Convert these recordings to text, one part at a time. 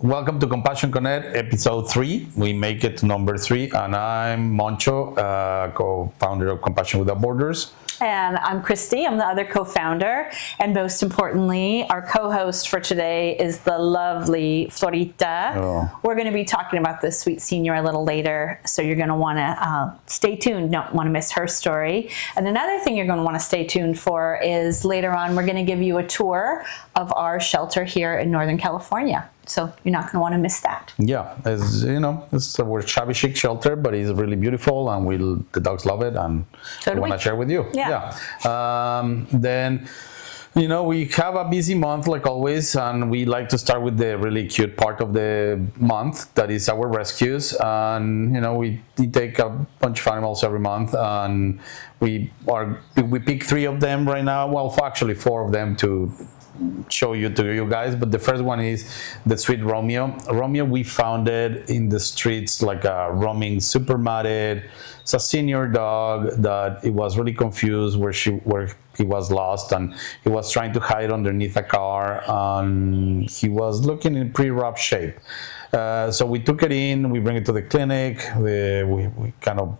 Welcome to Compassion Connect, episode 3. We make it to number 3, and I'm Moncho, co-founder of Compassion Without Borders. And I'm Christi, I'm the other co-founder, and most importantly, our co-host for today is the lovely Florita. Oh. We're going to be talking about this sweet senior a little later, so you're going to want to stay tuned, don't want to miss her story. And another thing you're going to want to stay tuned for is later on, we're going to give you a tour of our shelter here in Northern California. So you're not going to want to miss that. Yeah, it's a shabby chic shelter, but it's really beautiful, and the dogs love it, and So we do want we. to share with you. Yeah. Then, we have a busy month like always, and we like to start with the really cute part of the month, that is our rescues. And we take a bunch of animals every month, and we pick 3 of them right now. Well, actually 4 of them to show to you guys, but the first one is the sweet Romeo. Romeo, we found it in the streets, like roaming, super matted. It's a senior dog that it was really confused where he was lost, and he was trying to hide underneath a car, and he was looking in pretty rough shape. So we took it in, we bring it to the clinic, we kind of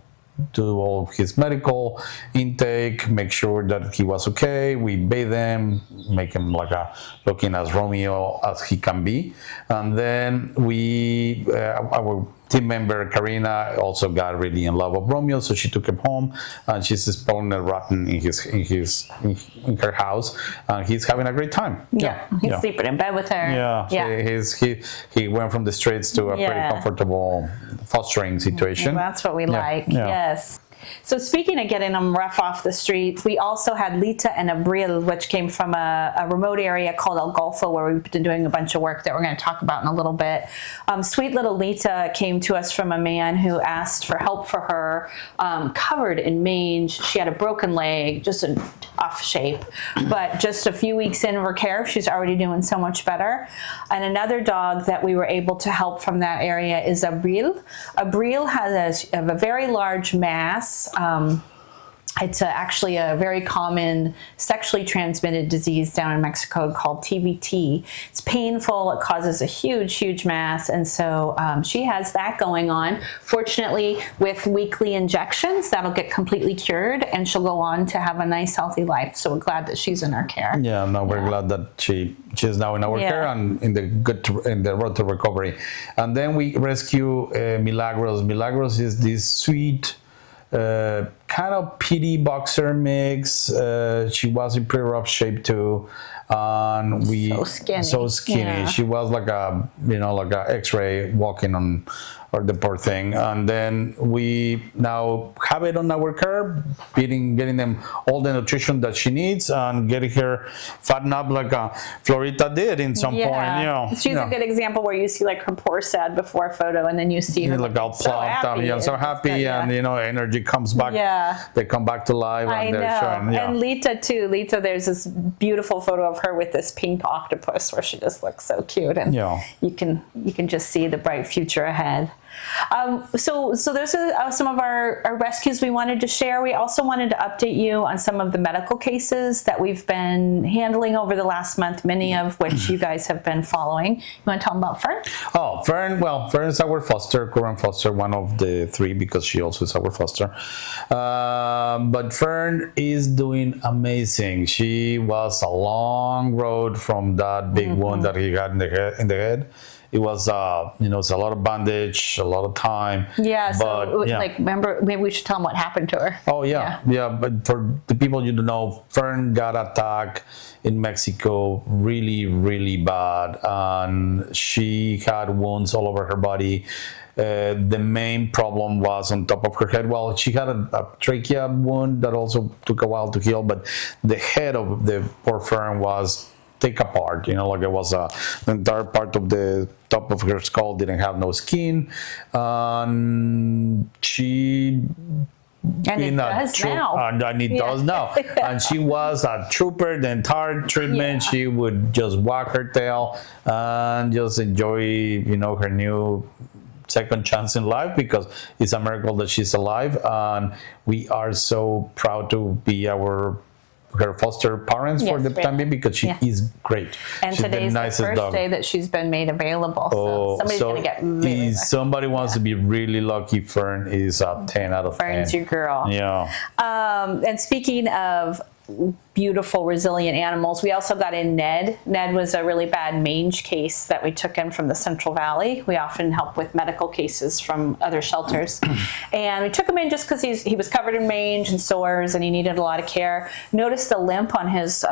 do all of his medical intake, make sure that he was okay. We bathe him, make him looking as Romeo as he can be. And then our team member Karina also got really in love with Romeo, so she took him home, and she's spoiling and rotten in her house, and he's having a great time. He's sleeping in bed with her. He went from the streets to a pretty comfortable fostering situation. Well, that's what we like. Yes. So speaking of getting them rough off the streets, we also had Lita and Abril, which came from a remote area called El Golfo, where we've been doing a bunch of work that we're going to talk about in a little bit. Sweet little Lita came to us from a man who asked for help for her, covered in mange. She had a broken leg, just a tough shape. But just a few weeks in her care, she's already doing so much better. And another dog that we were able to help from that area is Abril. Abril has a very large mass. It's actually a very common sexually transmitted disease down in Mexico called TBT. It's painful. It causes a huge mass. And so she has that going on. Fortunately, with weekly injections, that'll get completely cured, and she'll go on to have a nice, healthy life. So we're glad that she's in our care. Yeah, no, we're glad that she's now in our care and in the road to recovery. And then we rescue Milagros. Milagros is this sweet, kind of pity boxer mix. She was in pretty rough shape too, and so skinny. Yeah. She was like a X-ray walking on, or the poor thing. And then we now have it on our care, getting them all the nutrition that she needs, and getting her fatten up like Florita did in some point. She's a good example where you see like her poor sad before photo, and then you see her like all plumped up, so happy, and energy comes back. Yeah, they come back to life. I and know. They're showing, And Lita too. Lita, there's this beautiful photo of her with this pink octopus where she just looks so cute, and you can just see the bright future ahead. So those are some of our rescues we wanted to share. We also wanted to update you on some of the medical cases that we've been handling over the last month, many of which you guys have been following. You want to tell them about Fern? Oh, Fern. Well, Fern is our current foster, one of the 3, because she also is our foster. But Fern is doing amazing. She was a long road from that big wound that he had in the head. It was, it's a lot of bandage, a lot of time. Yeah, remember, maybe we should tell them what happened to her. Oh, yeah. But for the people you don't know, Fern got attacked in Mexico really, really bad. And she had wounds all over her body. The main problem was on top of her head. Well, she had a trachea wound that also took a while to heal, but the head of the poor Fern was take apart, like it was the entire part of the top of her skull didn't have no skin, and she And it does now. And it does now. And she was a trooper the entire treatment. She would just wag her tail and just enjoy, her new second chance in life, because it's a miracle that she's alive. And we are so proud to be her foster parents for the time being, because she is great. And she's today's the first day that she's been made available. So somebody's going to get really lucky. Somebody wants to be really lucky. Fern is a 10 out of 10. Fern's your girl. Yeah. And speaking of beautiful, resilient animals, we also got in Ned. Ned was a really bad mange case that we took in from the Central Valley. We often help with medical cases from other shelters. And we took him in just because he was covered in mange and sores and he needed a lot of care. Noticed a limp on his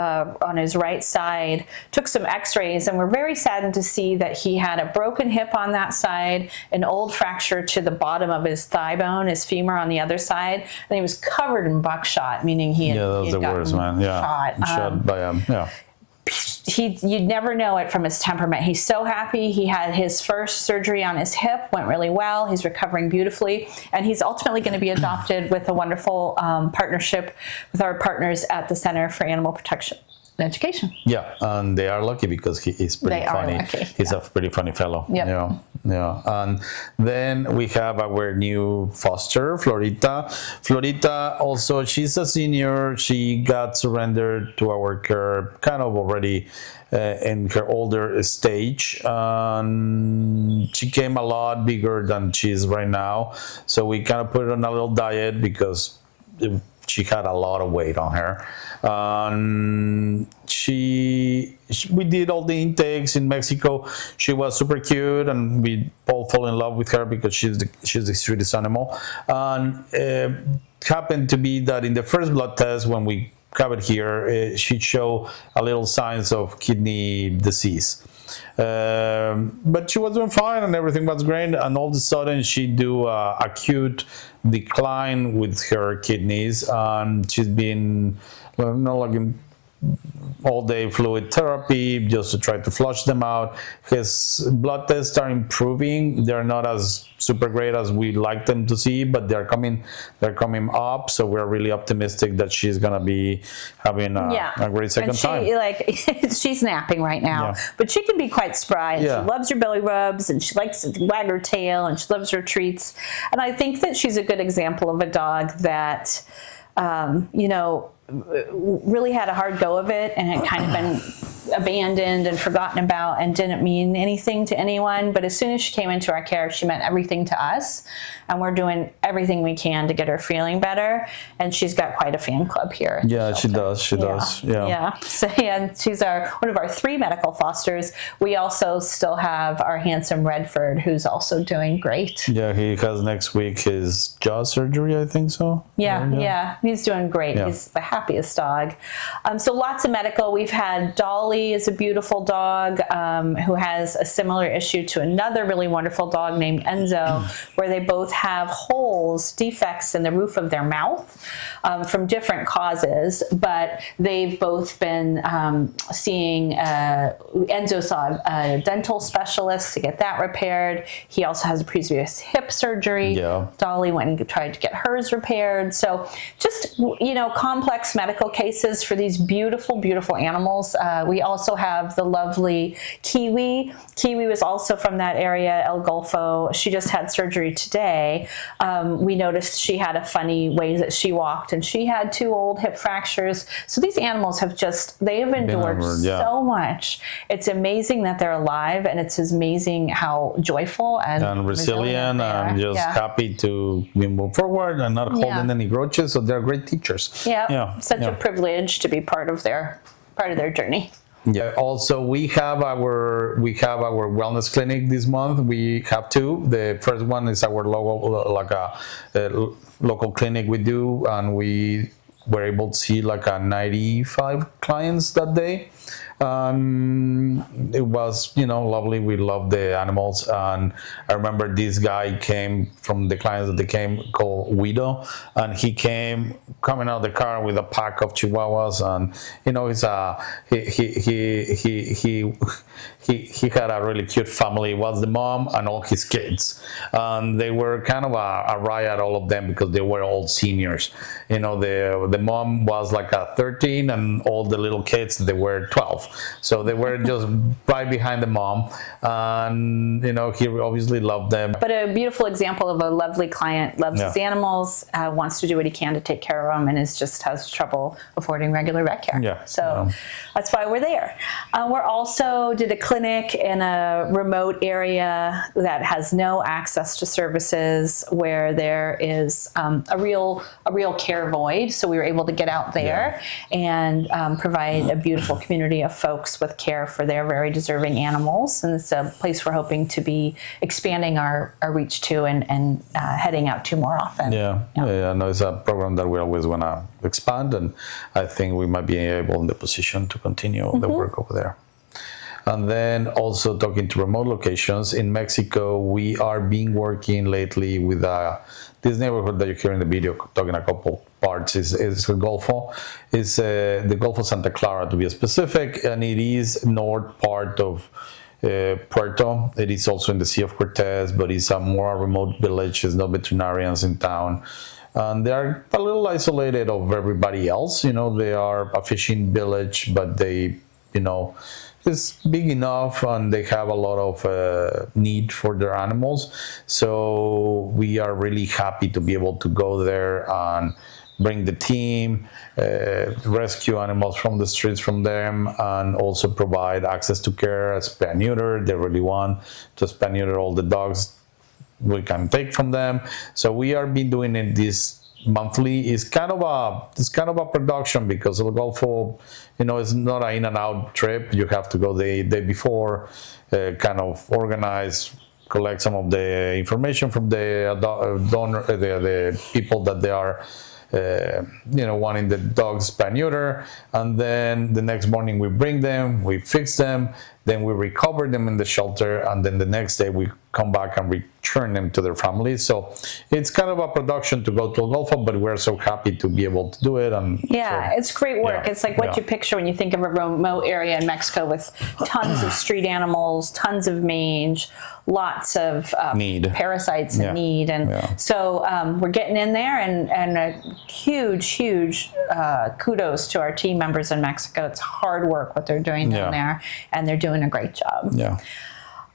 right side. Took some x-rays and we're very saddened to see that he had a broken hip on that side, an old fracture to the bottom of his thigh bone, his femur on the other side, and he was covered in buckshot, meaning he had, that was the worst, man. Shot by you'd never know it from his temperament. He's so happy. He had his first surgery on his hip, went really well. He's recovering beautifully, and he's ultimately going to be adopted with a wonderful partnership with our partners at the Center for Animal Protection and Education. Yeah, and they are lucky because he is pretty funny. He's a pretty funny fellow. Yep. Yeah. And then we have our new foster, Florita. Florita also, she's a senior. She got surrendered to our care kind of already in her older stage. She came a lot bigger than she is right now. So we kind of put her on a little diet because she had a lot of weight on her. We did all the intakes in Mexico. She was super cute, and we all fell in love with her because she's the sweetest animal. And happened to be that in the first blood test, when we covered here, she showed a little signs of kidney disease. But she was doing fine and everything was great, and all of a sudden she do acute decline with her kidneys, and she's been all day fluid therapy just to try to flush them out. His blood tests are improving. They're not as super great as we like them to see, but they're coming up. So we're really optimistic that she's gonna be having a great second time. She's napping right now, but she can be quite spry. And she loves her belly rubs, and she likes to wag her tail, and she loves her treats. And I think that she's a good example of a dog that, really had a hard go of it and had kind of been abandoned and forgotten about and didn't mean anything to anyone. But as soon as she came into our care, she meant everything to us, and we're doing everything we can to get her feeling better. And she's got quite a fan club here. Yeah, she does. She does. Yeah. So, and she's one of our 3 medical fosters. We also still have our handsome Redford, who's also doing great. Yeah, he has next week his jaw surgery, I think so. Yeah. He's doing great. Yeah. He's the happiest dog. So lots of medical. We've had Dolly is a beautiful dog who has a similar issue to another really wonderful dog named Enzo, where they both have holes, defects in the roof of their mouth from different causes, but they've both been seeing, Enzo saw a dental specialist to get that repaired. He also has a previous hip surgery. Yeah. Dolly went and tried to get hers repaired. So just, complex medical cases for these beautiful, beautiful animals. We also have the lovely Kiwi. Kiwi was also from that area, El Golfo. She just had surgery today. We noticed she had a funny way that she walked, and she had 2 old hip fractures. So these animals have endured so much. It's amazing that they're alive, and it's amazing how joyful and resilient and just happy to move forward and not holding any grudges. So they're great teachers. Such a privilege to be part of their journey. Yeah. Also, we have our wellness clinic this month. We have 2. The first one is our local clinic we do, and we were able to see 95 clients that day. It was, lovely. We love the animals, and I remember this guy came from the clients that they came called Guido, and he came coming out of the car with a pack of Chihuahuas, and he had a really cute family. It was the mom and all his kids, and they were kind of a riot, all of them, because they were all seniors. The mom was 13, and all the little kids, they were 12. So they were just right behind the mom, and he obviously loved them. But a beautiful example of a lovely client, loves Yeah. his animals, wants to do what he can to take care of them, and has trouble affording regular vet care. Yeah. So that's why we're there. We're also did a clinic in a remote area that has no access to services, where there is a real care void. So we were able to get out there and provide a beautiful community of folks with care for their very deserving animals. And it's a place we're hoping to be expanding our reach to and heading out to more often. Yeah. No, it's a program that we always want to expand, and I think we might be able in the position to continue the work over there. And then also talking to remote locations in Mexico, we are working lately with this neighborhood that you hear in the video, talking a couple parts, is the Golfo. It's the Golfo Santa Clara, to be specific, and it is north part of Puerto. It is also in the Sea of Cortez, but it's a more remote village. There's no veterinarians in town. And they are a little isolated of everybody else. They are a fishing village, but they, it's big enough, and they have a lot of need for their animals. So we are really happy to be able to go there and bring the team, rescue animals from the streets from them, and also provide access to care, spay and neuter. They really want to spay and neuter all the dogs we can take from them. So we are been doing it this monthly. It's kind of a production, because El Golfo, it's not an in and out trip. You have to go the day before, kind of organize, collect some of the information from the donor, the people that they are wanting the dogs spay and neuter, and then the next morning we bring them, we fix them, then we recover them in the shelter, and then the next day we come back and return them to their families. So it's kind of a production to go to El Golfo, but we're so happy to be able to do it. And it's great work. Yeah, it's like what you picture when you think of a remote area in Mexico with tons of street animals, tons of mange, lots of parasites and need. And so we're getting in there, and a huge kudos to our team members in Mexico. It's hard work what they're doing down there, and they're doing a great job. Yeah.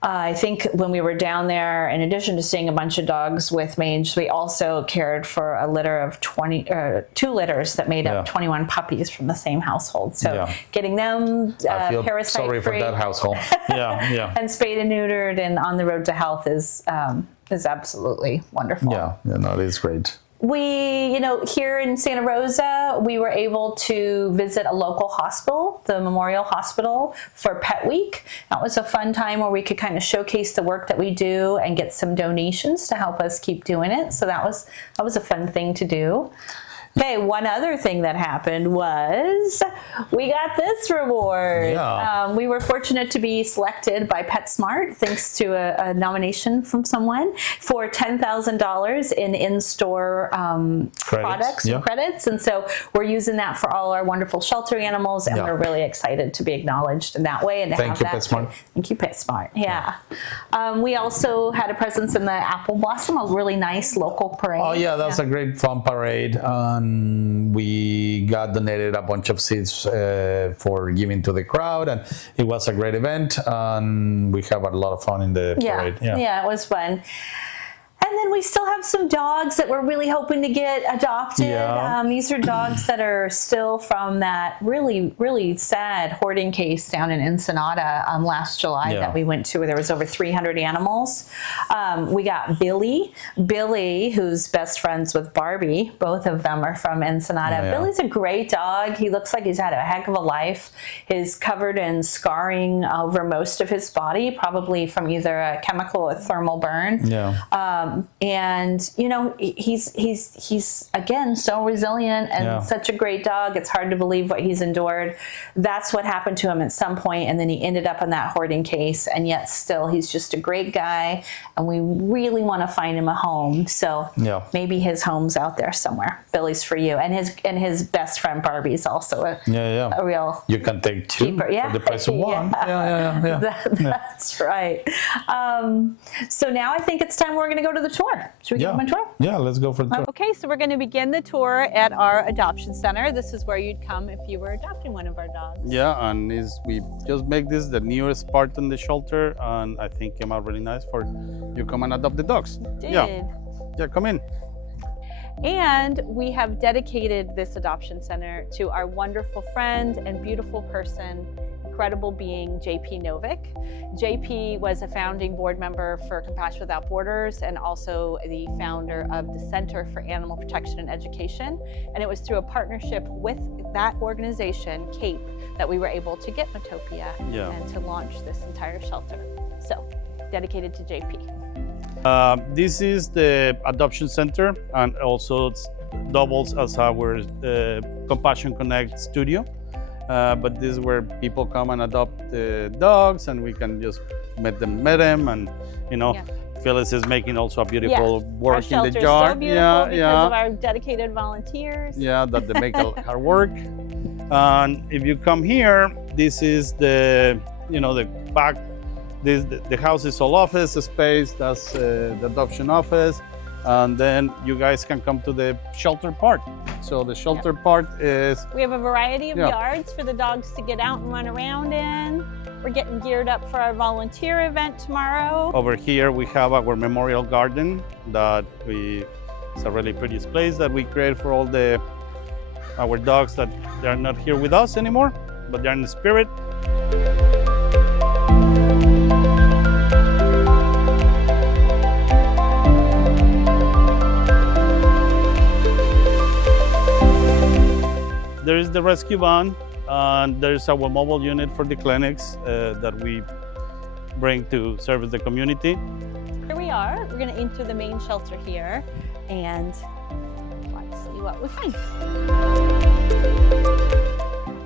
I think when we were down there, in addition to seeing a bunch of dogs with mange, we also cared for a litter of 2 litters that made up 21 puppies from the same household. So getting them parasite-free. Sorry for that household. And spayed and neutered and on the road to health is absolutely wonderful. Yeah, no, it is great. We, here in Santa Rosa, we were able to visit a local hospital, the Memorial Hospital, for Pet Week. That was a fun time where we could kind of showcase the work that we do and get some donations to help us keep doing it. So that was a fun thing to do. Okay, one other thing that happened was we got this reward. Yeah. We were fortunate to be selected by PetSmart, thanks to a nomination from someone, for $10,000 in in-store products and credits. And so we're using that for all our wonderful shelter animals, and we're really excited to be acknowledged in that way. And to Thank you, PetSmart. Thank you, PetSmart. Yeah. We also had a presence in the Apple Blossom, a really nice local parade. Oh, yeah, that's a great fun parade. We got donated a bunch of seats for giving to the crowd, and it was a great event, and we have a lot of fun in the parade. Yeah, it was fun. And then we still have some dogs that we're really hoping to get adopted. Yeah. These are dogs that are still from that really, really sad hoarding case down in Ensenada last July that we went to, where there was over 300 animals. We got Billy, who's best friends with Barbie. Both of them are from Ensenada. Yeah. Billy's a great dog. He looks like he's had a heck of a life. He's covered in scarring over most of his body, probably from either a chemical or thermal burn. Yeah. And he's again so resilient and such a great dog. It's hard to believe what he's endured. That's what happened to him at some point, and then he ended up in that hoarding case. And yet still, he's just a great guy, and we really want to find him a home. So maybe his home's out there somewhere. Billy's for you, and his best friend Barbie's also a real. You can take 2 for the price of 1. Yeah. That's right. So now I think it's time we're going to go to the tour. Should we give them a tour? Yeah, let's go for the tour. Okay, so we're going to begin the tour at our adoption center. This is where you'd come if you were adopting one of our dogs. Yeah, and we just make this the newest part in the shelter, and I think came out really nice for you come and adopt the dogs. Did. Yeah, come in. And we have dedicated this adoption center to our wonderful friend and beautiful person, incredible being, JP Novick. JP was a founding board member for Compassion Without Borders and also the founder of the Center for Animal Protection and Education. And it was through a partnership with that organization, CAPE, that we were able to get Matopia and to launch this entire shelter. So, dedicated to JP. This is the adoption center, and also it doubles as our Compassion Connect studio. But this is where people come and adopt the dogs, and we can just meet them, and Phyllis is making also a beautiful work in the yard. Our shelter is so beautiful because of our dedicated volunteers. Yeah, that they make hard work. And if you come here, this is the back. The house is all office space. That's the adoption office, and then you guys can come to the shelter part. So the shelter part is... We have a variety of yards for the dogs to get out and run around in. We're getting geared up for our volunteer event tomorrow. Over here we have our memorial garden it's a really pretty place that we create for all our dogs that they're not here with us anymore, but they're in the spirit. There is the rescue van, and there's our mobile unit for the clinics that we bring to service the community. Here we are. We're going to enter the main shelter here, and let's see what we find.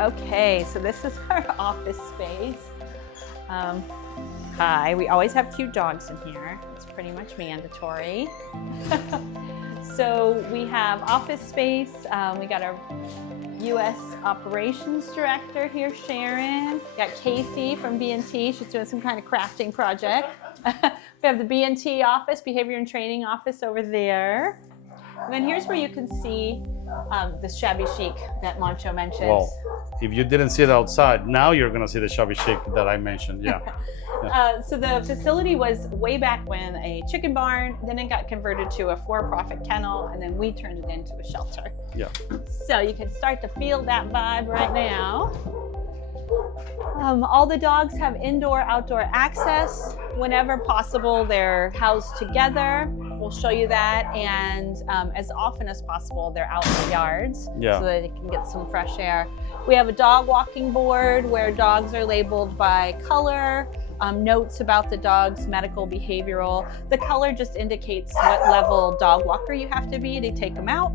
Okay, so this is our office space. Hi, we always have cute dogs in here. It's pretty much mandatory. So we have office space. We got our U.S. Operations Director here, Sharon. We got Casey from B&T. She's doing some kind of crafting project. We have the B&T office, Behavior and Training office over there. And then here's where you can see the shabby chic that Moncho mentioned. Well, if you didn't see it outside, now you're going to see the shabby chic that I mentioned. Yeah. So the facility was way back when a chicken barn, then it got converted to a for-profit kennel, and then we turned it into a shelter. Yeah. So you can start to feel that vibe right now. All the dogs have indoor-outdoor access. Whenever possible, they're housed together. We'll show you that. And as often as possible, they're out in the yards so that they can get some fresh air. We have a dog walking board where dogs are labeled by color, notes about the dog's medical, behavioral. The color just indicates what level dog walker you have to be to take them out.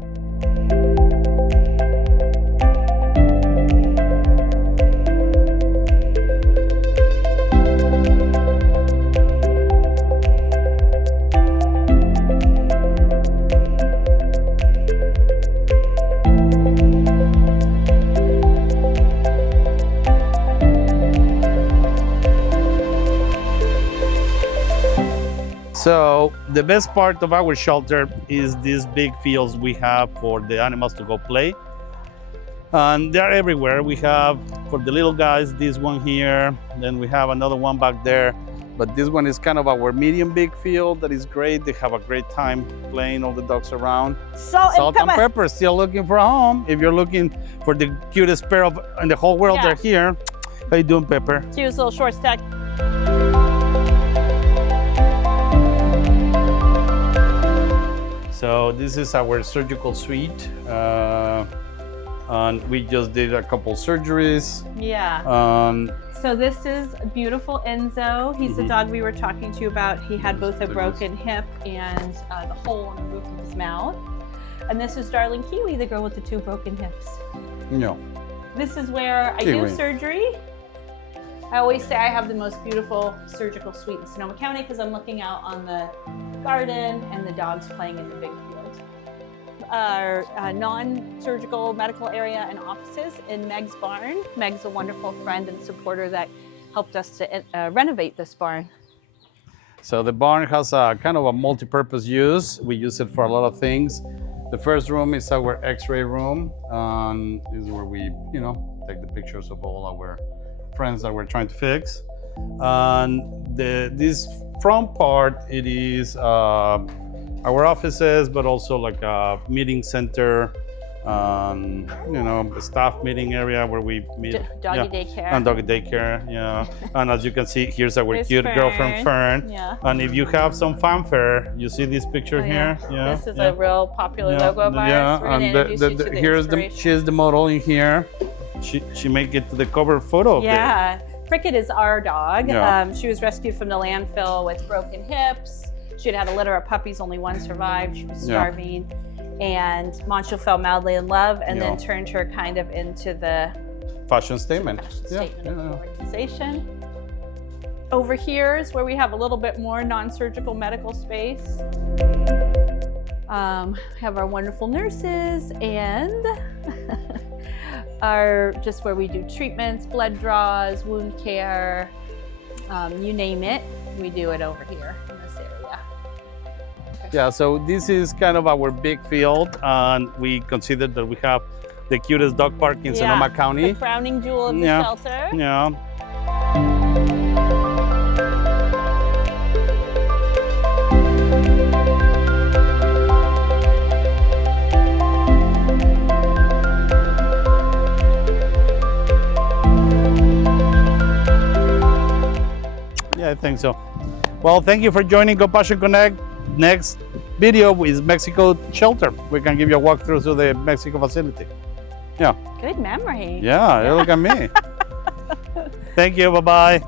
So the best part of our shelter is these big fields we have for the animals to go play. And they're everywhere. We have, for the little guys, this one here, then we have another one back there. But this one is kind of our medium big field that is great. They have a great time playing, all the dogs around. Salt and pepper, still looking for a home. If you're looking for the cutest pair in the whole world, they're here. How you doing, Pepper? Cute little short stack. So this is our surgical suite, and we just did a couple surgeries. Yeah. So this is beautiful Enzo. He's the dog we were talking to you about. He had both a broken hip and the hole in the roof of his mouth. And this is darling Kiwi, the girl with the 2 broken hips. No. This is where I do surgery. I always say I have the most beautiful surgical suite in Sonoma County because I'm looking out on the garden and the dogs playing in the big field. Our non-surgical medical area and offices in Meg's barn. Meg's a wonderful friend and supporter that helped us to renovate this barn. So the barn has a kind of a multi-purpose use. We use it for a lot of things. The first room is our X-ray room, and this is where we, take the pictures of all our friends that we're trying to fix. And this front part, it is our offices, but also like a meeting center, a staff meeting area where we meet. Doggy daycare. And doggy daycare, yeah. And as you can see, here's our There's cute Fern. girlfriend Fern. Yeah. And if you have some fanfare, you see this picture here. Yeah. This is a real popular logo of ours. Yeah, We're going to introduce you to the here's inspiration. she's the model in here. She make it to the cover photo of it. Yeah, Cricket is our dog. Yeah. She was rescued from the landfill with broken hips. She'd had a litter of puppies, only one survived. She was starving. And Moncho fell madly in love and then turned her kind of into the Fashion statement. fashion statement of the organization. Over here is where we have a little bit more non-surgical medical space. Have our wonderful nurses and just where we do treatments, blood draws, wound care, you name it, we do it over here in this area. Yeah, so this is kind of our big field, and we consider that we have the cutest dog park in Sonoma County. The crowning jewel of the shelter. Yeah. Yeah, I think so. Well, thank you for joining Compassion Connect. Next video is Mexico shelter. We can give you a walkthrough to the Mexico facility. Yeah. Good memory. Yeah, look at me. Thank you. Bye-bye.